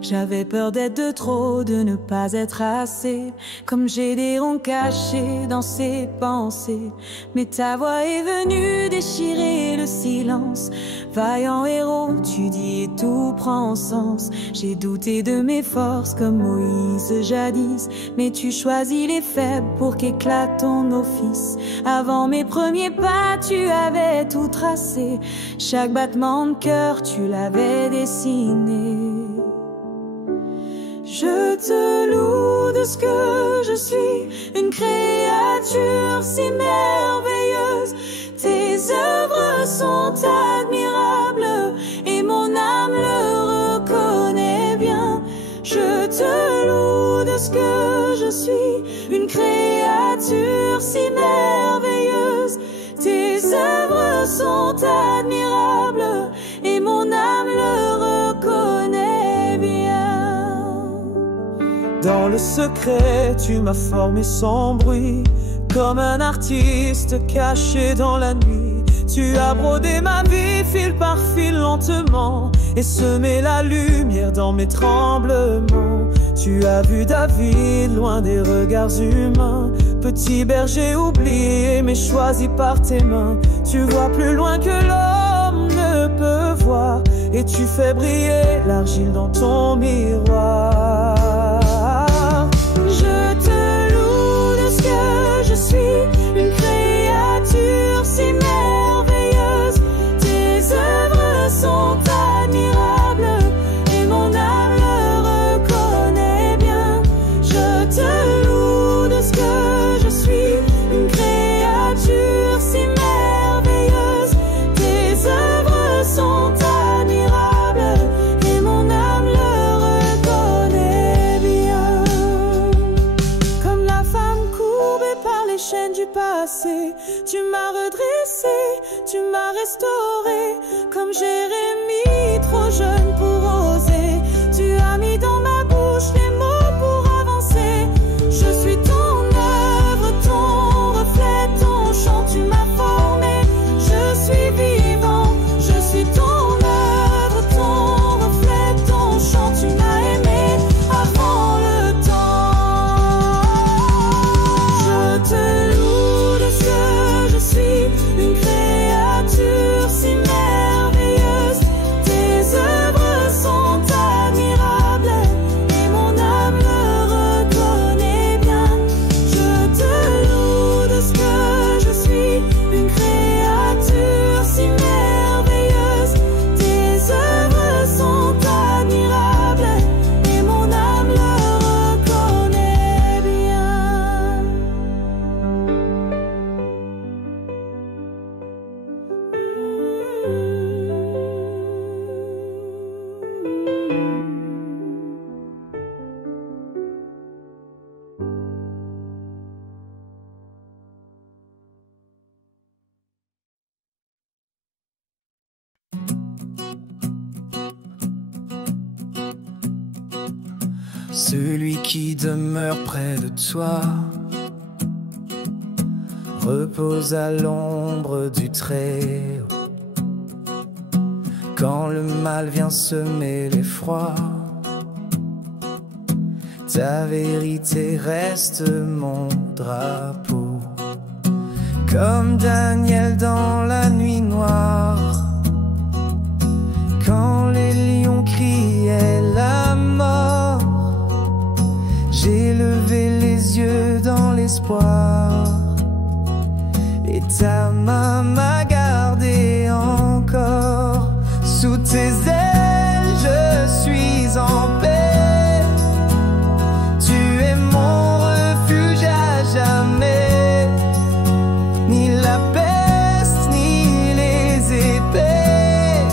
J'avais peur d'être de trop, de ne pas être assez. Comme j'ai des ronds cachés dans ses pensées. Mais ta voix est venue déchirer le silence. Vaillant héros, tu dis et tout prend sens. J'ai douté de mes forces comme Moïse jadis. Mais tu choisis les faibles pour qu'éclate ton office. Avant mes premiers pas, tu avais tout tracé. Chaque battement de cœur, tu l'avais dessiné. Je te loue de ce que je suis, une créature si merveilleuse. Tes œuvres sont admirables et mon âme le reconnaît bien. Je te loue de ce que je suis, une créature si merveilleuse. Tes œuvres sont admirables et mon âme le reconnaît bien. Dans le secret, tu m'as formé sans bruit, comme un artiste caché dans la nuit. Tu as brodé ma vie fil par fil lentement et semé la lumière dans mes tremblements. Tu as vu David loin des regards humains, petit berger oublié mais choisi par tes mains. Tu vois plus loin que l'homme ne peut voir et tu fais briller l'argile dans ton miroir. Je te loue de ce que je suis, une créature si merveilleuse. Tes œuvres sont admirables et mon âme le reconnaît bien. Je te loue de ce que je suis, une créature si merveilleuse. Tes œuvres sont admirables et mon âme le reconnaît bien. Comme la femme courbée par les chaînes du passé, tu m'as redressé, tu m'as restauré. Comme Jérémie, trop jeune pour oser, tu as mis dans ma bouche les mots pour avancer. Je suis ton œuvre, ton reflet, ton chant, tu m'as formé. Je suis vivant, je suis ton œuvre, ton reflet, ton chant, tu m'as aimé avant le temps. Je te loue de ce que je suis, une créature si merveilleuse. Tes œuvres sont admirables et mon âme le reconnaît bien. Je te loue de ce que je suis, une créature si merveilleuse. Tes œuvres sont admirables et mon âme le reconnaît bien. Celui qui demeure près de toi repose à l'ombre du Très-Haut. Quand le mal vient semer l'effroi, ta vérité reste mon drapeau. Comme Daniel dans la nuit noire, quand les lions criaient la mort, j'ai levé les yeux dans l'espoir et ta main m'a gardé encore. Sous tes ailes, je suis en paix. Tu es mon refuge à jamais. Ni la peste, ni les épées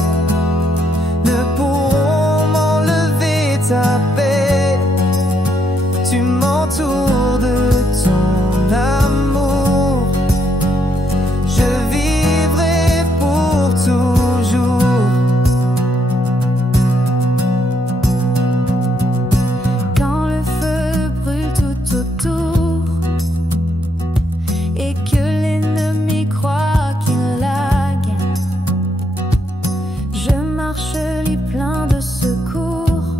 ne pourront m'enlever ta paix. Tu m'entoures de ton amour. Je vivrai pour toujours. Quand le feu brûle tout autour et que l'ennemi croit qu'il la gagne, je marche les pleins de secours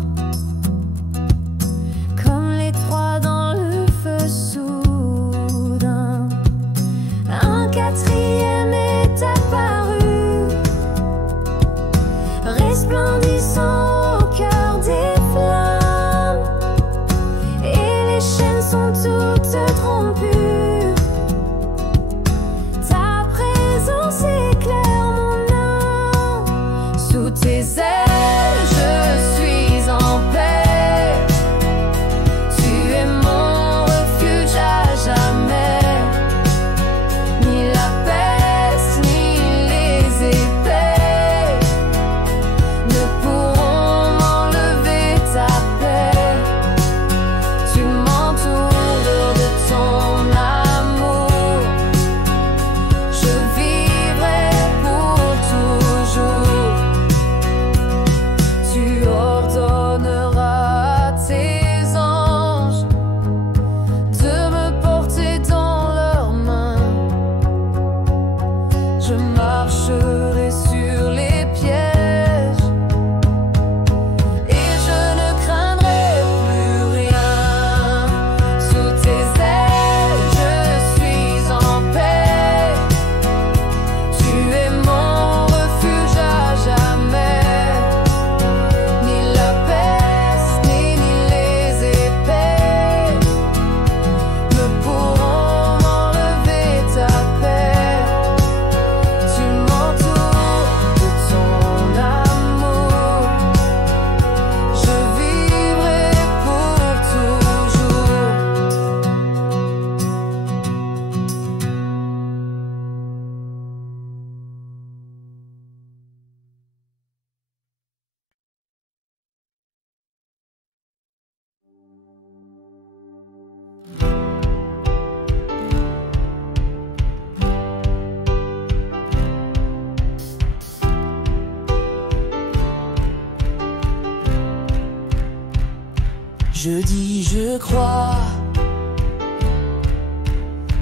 Je dis je crois,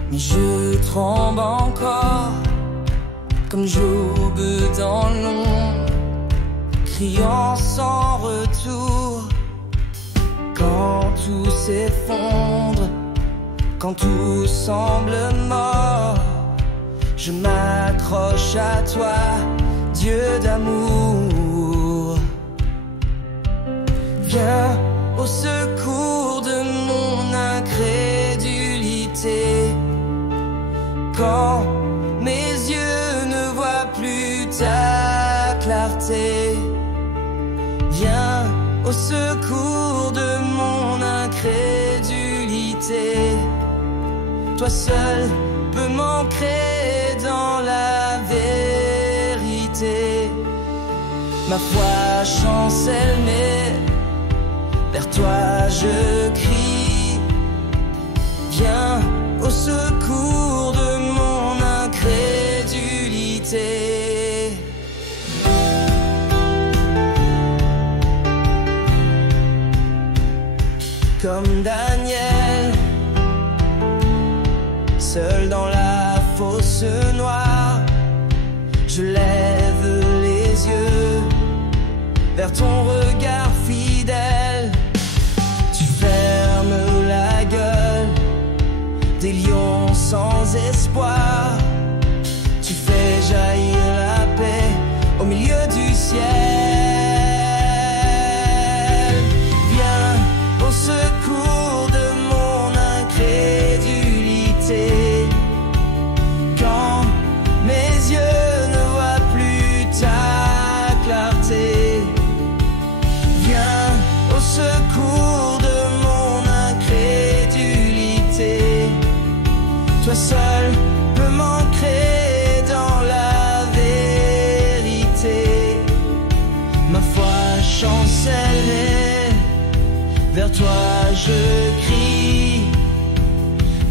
mais je tremble encore, comme Job dans l'ombre, criant sans retour. Quand tout s'effondre, quand tout semble mort, je m'accroche à toi, Dieu d'amour. Viens au secours de mon incrédulité, quand mes yeux ne voient plus ta clarté. Viens au secours de mon incrédulité. Toi seul peux m'ancrer dans la vérité. Ma foi chancelle, mais vers toi je crie. Viens au secours de mon incrédulité. Comme Daniel, seul dans la fosse noire, je lève les yeux vers ton regard fidèle. Tu fermes la gueule des lions sans espoir. Tu fais jaillir la paix au milieu du ciel. Viens au secours de mon incrédulité, quand mes yeux ne voient plus ta clarté. Viens au secours de mon incrédulité. Toi seul peux m'ancrer dans la vérité. Ma foi chancelle, vers toi je crie.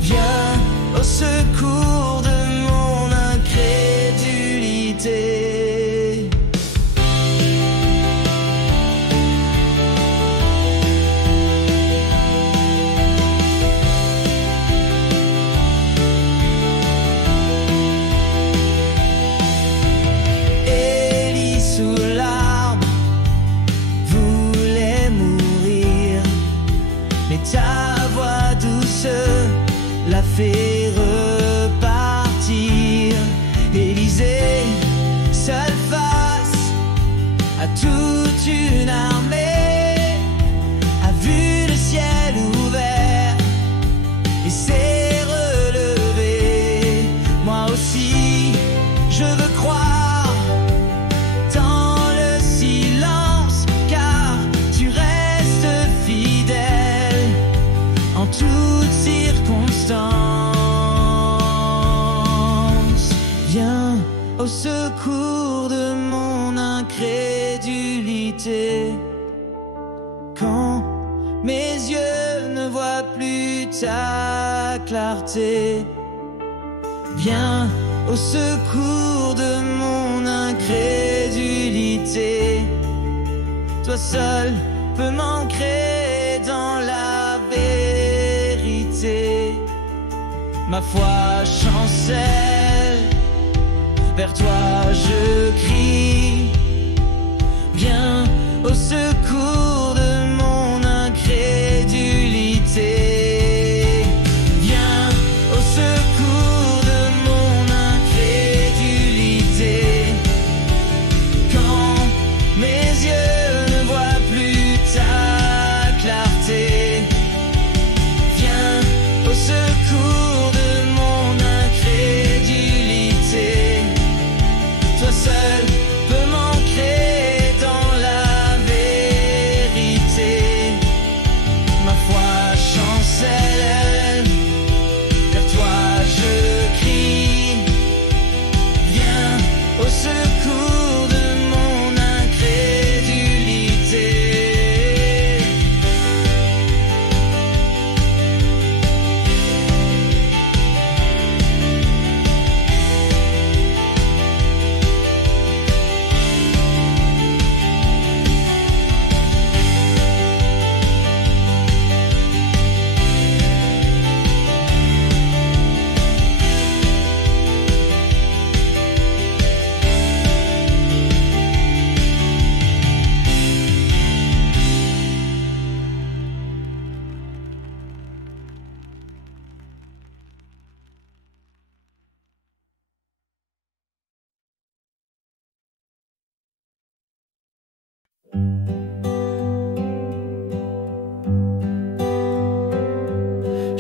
Viens au secours de mon incrédulité. Élie sous l'arbre voulait mourir, mais ta voix douce l'a fait repartir. Élisée, seul face à toute une armée, a vu le ciel ouvert et s'est relevé. Moi aussi, je veux croire dans le silence, car tu restes fidèle en toutes circonstances. Viens au secours de mon incrédulité, quand mes yeux ne voient plus ta clarté. Viens au secours de mon incrédulité. Toi seul peux m'ancrer dans la vérité. Ma foi chancelle, vers toi je crie. Viens au secours de mon incrédulité. Viens au secours de mon incrédulité, quand mes yeux ne voient plus ta clarté. Viens au secours de mon incrédulité. Toi seul peux m'en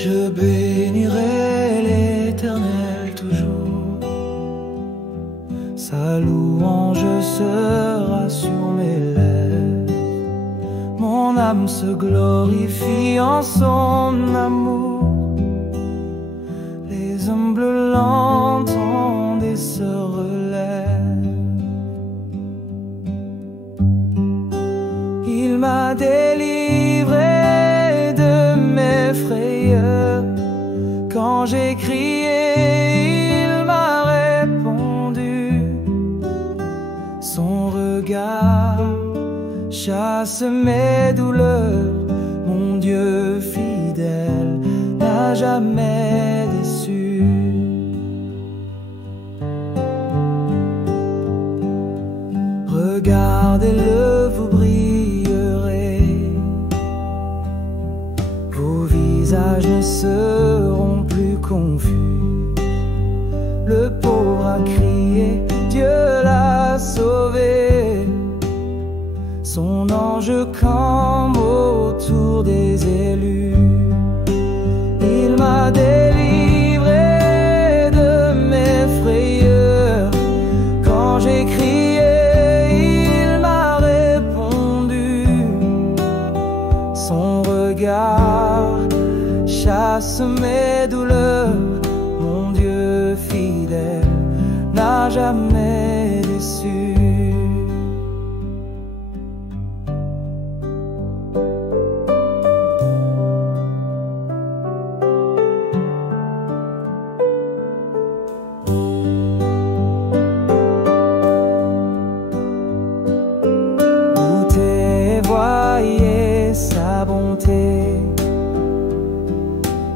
Je bénirai l'Éternel toujours. Sa louange sera sur mes lèvres. Mon âme se glorifie en son amour. Les humbles l'entendent et se relèvent. Il m'a délivré de mes frayeurs. Quand j'ai crié, il m'a répondu. Son regard chasse mes douleurs. Mon Dieu fidèle n'a jamais déçu. Regardez-le, vous brillerez. Vos visages ne seront plus confus. Le pauvre a crié, Dieu l'a sauvé. Son ange campe autour des élus. Il m'a délivré de mes frayeurs. Quand j'ai crié, il m'a répondu. Son regard chasse mes douleurs. Mon Dieu fidèle n'a jamais déçu.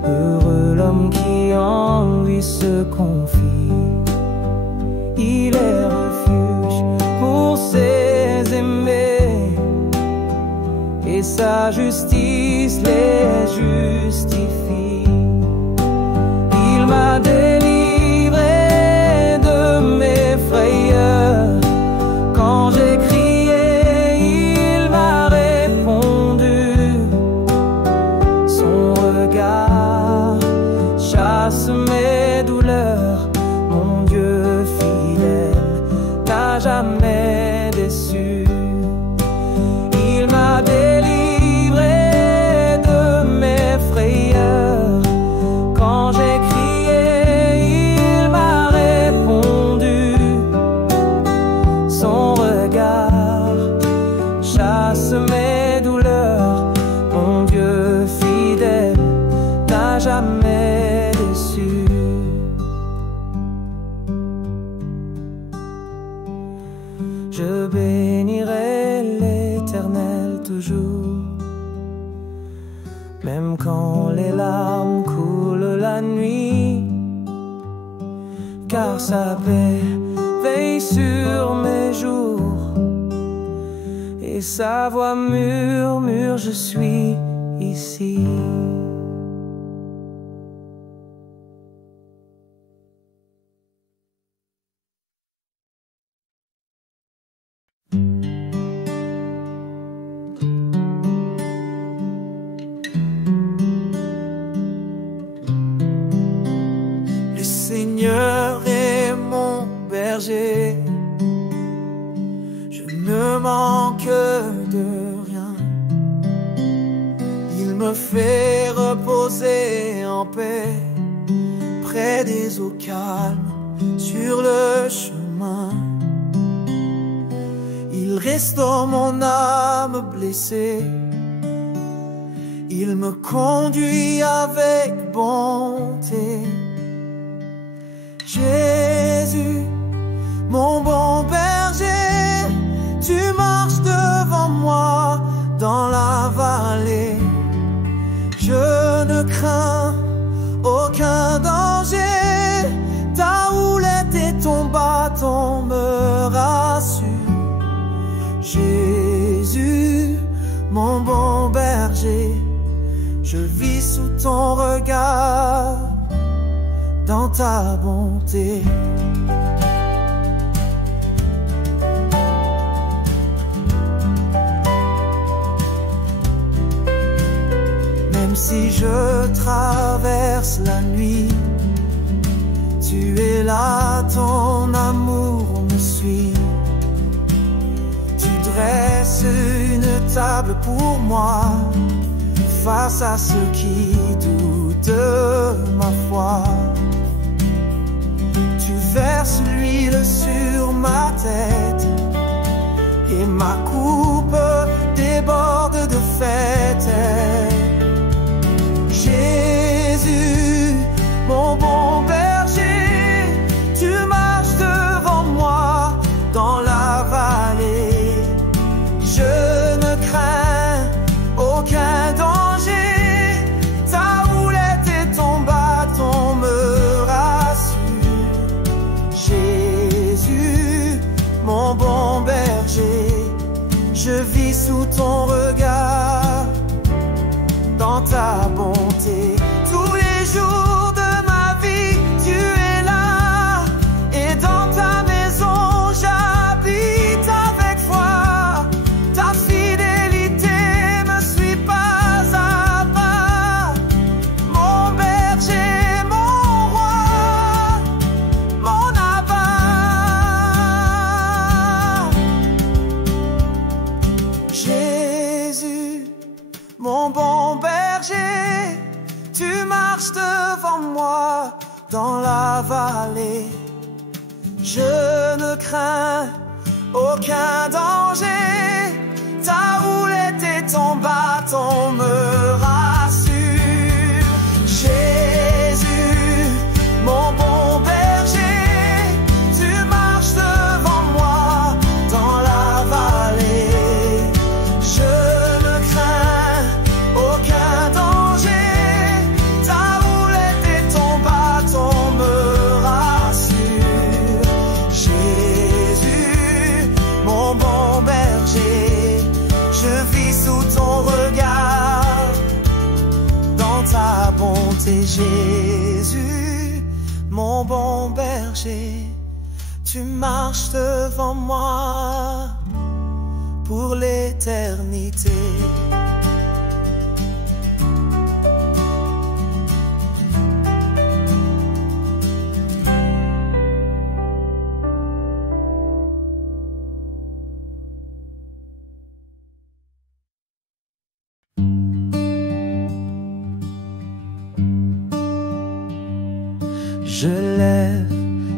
Heureux l'homme qui en lui se confie. Il est refuge pour ses aimés, et sa justice les justifie. Il m'a délivré de mes frayeurs. Quand j'ai crié, il m'a répondu. Son regard chasse mes douleurs. Mon Dieu fidèle n'a jamais déçu. Il m'a délivré de mes frayeurs. Quand j'ai crié, il m'a répondu. Son regard chasse mes douleurs. Mon Dieu fidèle n'a jamais déçu. Je bénirai l'Éternel toujours, même quand les larmes coulent la nuit, car sa paix veille sur mes jours, et sa voix murmure, je suis ici. Le Seigneur est mon berger, je ne manque de rien. Il me fait reposer en paix près des eaux calmes sur le chemin. Il restaure mon âme blessée. Il me conduit avec bonté. Jésus, mon bon berger, tu marches devant moi dans la vallée. Je ne crains aucun danger. Ta houlette et ton bâton me rassurent. Jésus, mon bon berger, je vis sous ton regard, dans ta bonté. Même si je traverse la nuit, tu es là, ton amour me suit. Tu dresses une table pour moi, face à ceux qui doutent de ma foi. Tu verses l'huile sur ma tête, et ma coupe déborde de fête. Jésus, mon bon berger, tu marches devant moi dans la vallée. Je ne crains aucun danger, ta houlette et ton bâton me rassurent. Jésus, mon bon berger, je vis sous ton regard, dans ta bonté. Tous les jours de ma vie, tu es là, et dans ta maison, j'habite avec foi. Ta fidélité me suit pas à pas. Mon berger, mon roi, mon abba. Jésus, mon bon berger, tu marches devant moi dans la vallée. Je ne crains aucun danger, ta houlette et ton bâton me rassurent. Jésus, mon bon berger, tu marches devant moi dans la vallée. Je ne crains aucun danger, ta houlette et ton bâton me rassurent. Jésus, mon bon berger, je vis sous ton regard, dans ta bonté. Jésus, mon bon berger, tu marches devant moi pour l'éternité. Je lève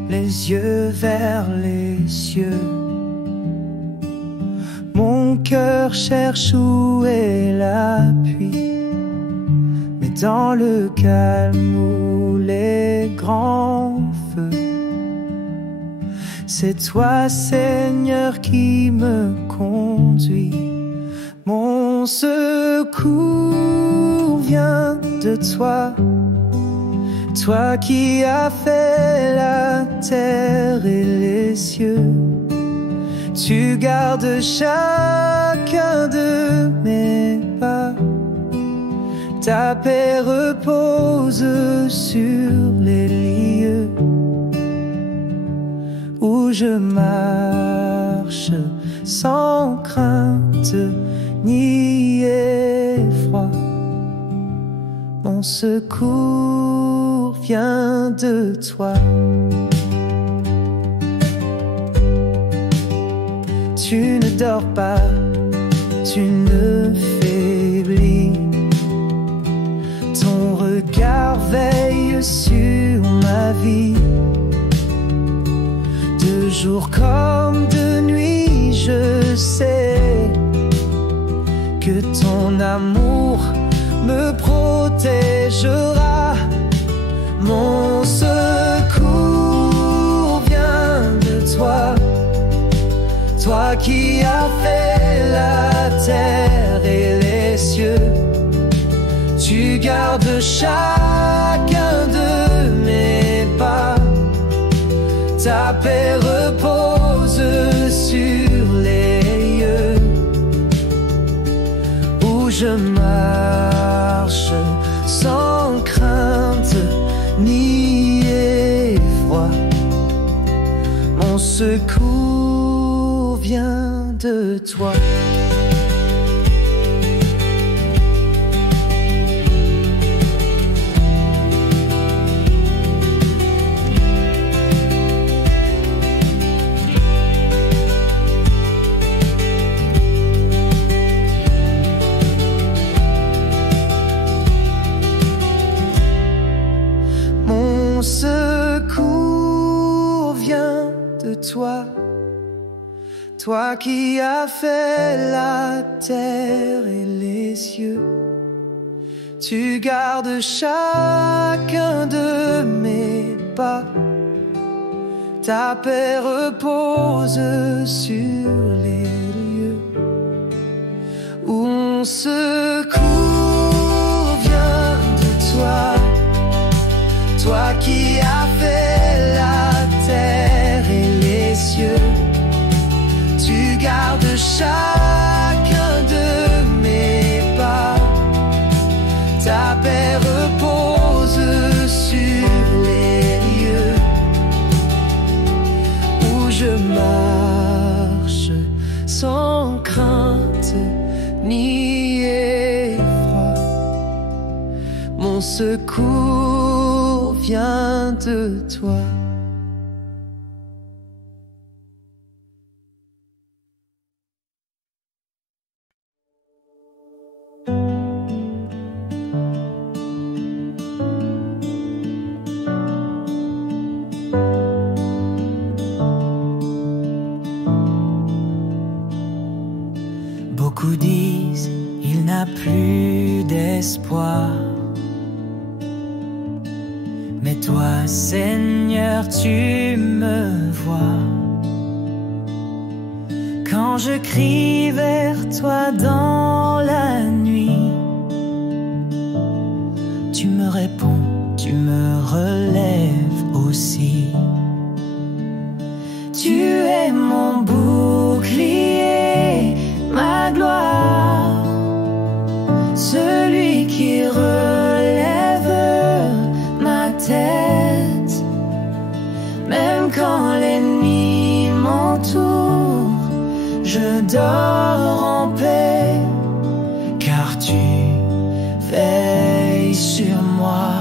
les yeux vers les cieux. Mon cœur cherche où est l'appui, mais dans le calme ou les grands feux, c'est toi, Seigneur, qui me conduis. Mon secours vient de toi, toi qui as fait la terre et les cieux. Tu gardes chacun de mes pas, ta paix repose sur les lieux où je marche sans crainte ni effroi. Mon secours vient de toi. Tu ne dors pas, tu ne faiblis. Ton regard veille sur ma vie. De jour comme de nuit, je sais que ton amour me protégera. Mon secours vient de toi, toi qui as fait la terre et les cieux. Tu gardes chacun de mes pas, ta paix repose sur les lieux où je marche sans crainte ni effroi. Mon secours vient de toi. Mon secours vient de toi, toi qui as fait la terre et les cieux. Tu gardes chacun de mes pas, ta paix repose sur les lieux où mon secours vient de toi, toi qui as fait la terre et les cieux. Tu gardes chacun de mes pas, ta paix repose sur les lieux où je marche sans crainte ni effroi. Mon secours vient de toi. Beaucoup disent il n'a plus d'espoir, mais toi, Seigneur, tu me vois. Quand je crie vers toi dans la nuit, tu me réponds, tu me relèves aussi. Tu es mon bouclier, ma gloire, celui qui relève ma tête. Même quand l'ennemi m'entoure, je dors en paix, car tu veilles sur moi.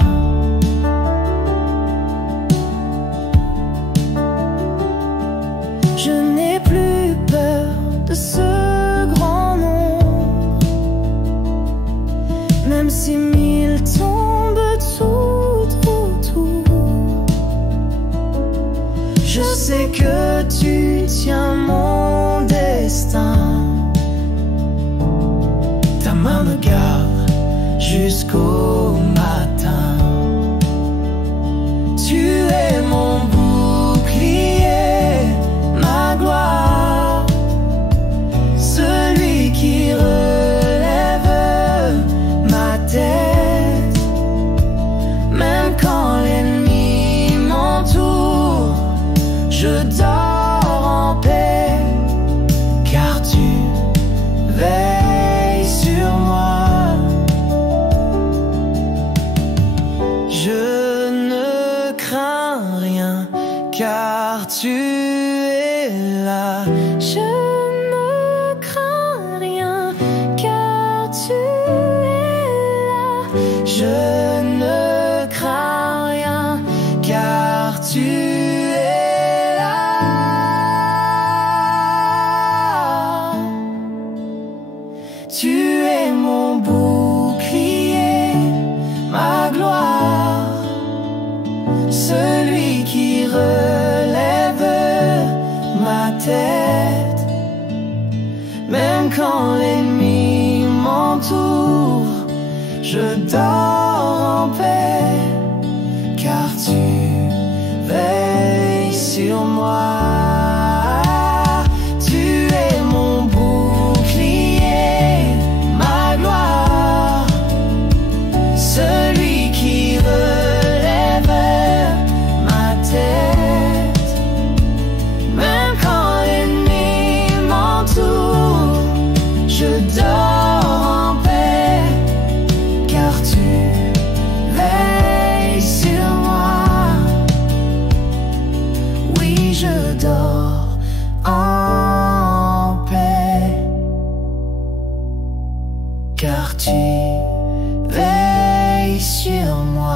Je n'ai plus peur de ce grand nombre, même si 1000 tombent tout autour. Je sais que tu tiens mon destin, ta main me garde jusqu'au matin. Tu es mon bouclier, ma gloire, celui qui relève ma tête. Même quand l'ennemi m'entoure, je dors en paix, car tu veilles sur moi. Je ne crains rien, car tu es là. Je ne crains rien, car tu es là. Je ne crains rien, car tu es là. Tu es mon bouclier, ma gloire, celui qui relève ma tête. Même quand l'ennemi m'entoure, je dors en paix, car tu veilles sur moi. Tu es mon bouclier, ma gloire, celui qui relève ma tête. Même quand l'ennemi m'entoure, je dors en paix, car tu veilles sur moi. Oui, je dors en paix, car tu veilles sur moi.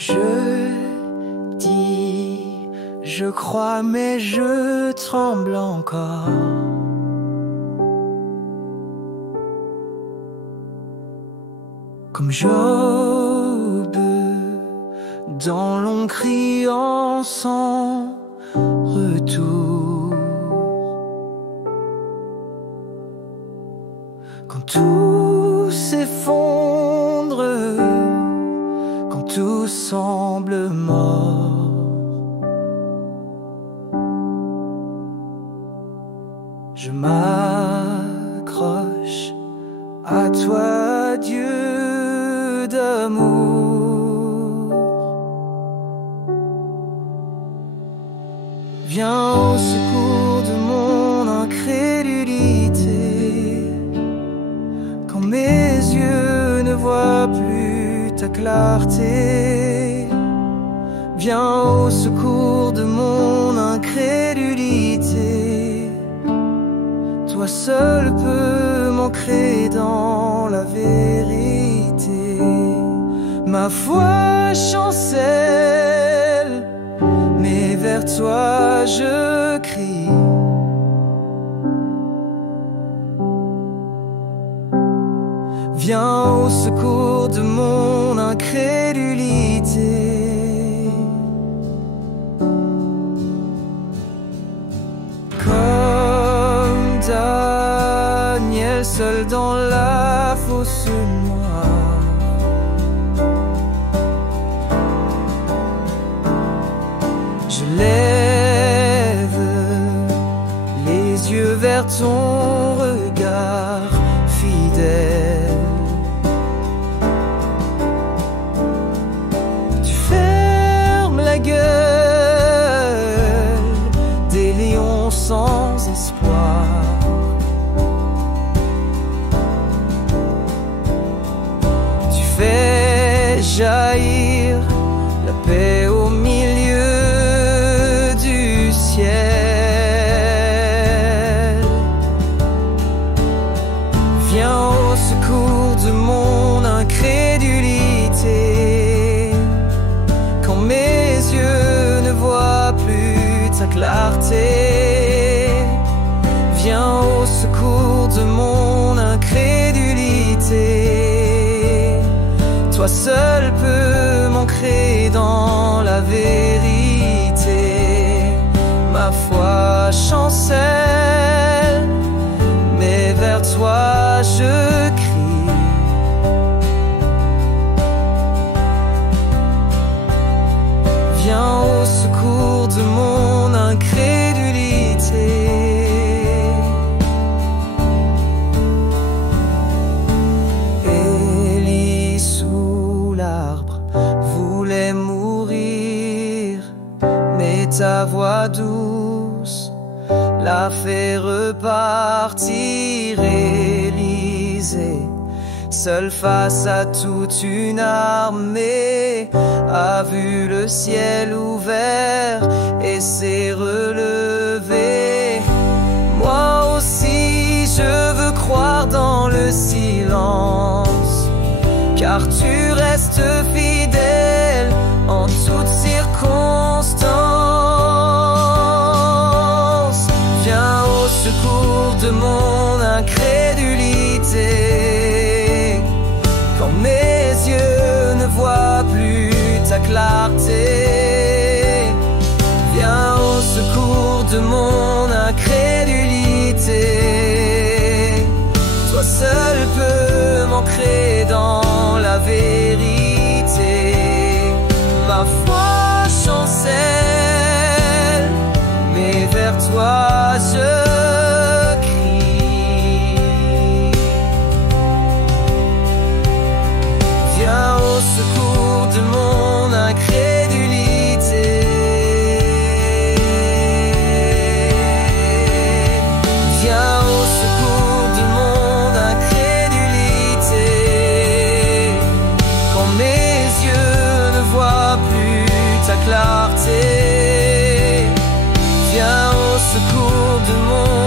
Je dis, je crois, mais je tremble encore. Comme Job, dans l'ombre criant sans retour. Quand tout s'effondre, quand tout semble mort, je m'accroche à toi, Dieu d'amour. Viens au secours de mon incrédulité, quand mes yeux ne voient plus ta clarté. Viens au secours de mon incrédulité, toi seul peux m'ancrer dans la vérité. Ma foi chancelle, mais vers toi je crie. Viens au secours de mon incrédulité. Comme Daniel seul dans la fosse noire, je lève les yeux vers ton regard fidèle. Tu fermes la gueule des lions sans espoir. Tu fais jaillir la paix au milieu du ciel. Viens au secours de mon incrédulité, quand mes yeux ne voient plus ta clarté. Viens au secours de mon incrédulité, toi seul peux m'ancrer dans la vérité. Ma foi chancelle, mais vers toi je crie. Viens au secours de mon incrédulité. Élie sous l'arbre voulait mourir, mais ta voix douce l'a fait repartir. Élisée, seul face à toute une armée, a vu le ciel ouvert et s'est relevé. Moi aussi je veux croire dans le silence, car tu restes fidèle en toutes circonstances. Viens au secours de mon incrédulité, quand mes yeux ne voient plus ta clarté. Viens au secours de mon incrédulité, toi seul peux m'ancrer dans la vérité. Ma foi chancelle, mais vers toi je crie. Viens au secours de mon incrédulité. Viens au secours de mon incrédulité, quand mes yeux ne voient plus ta clarté. Viens au secours de mon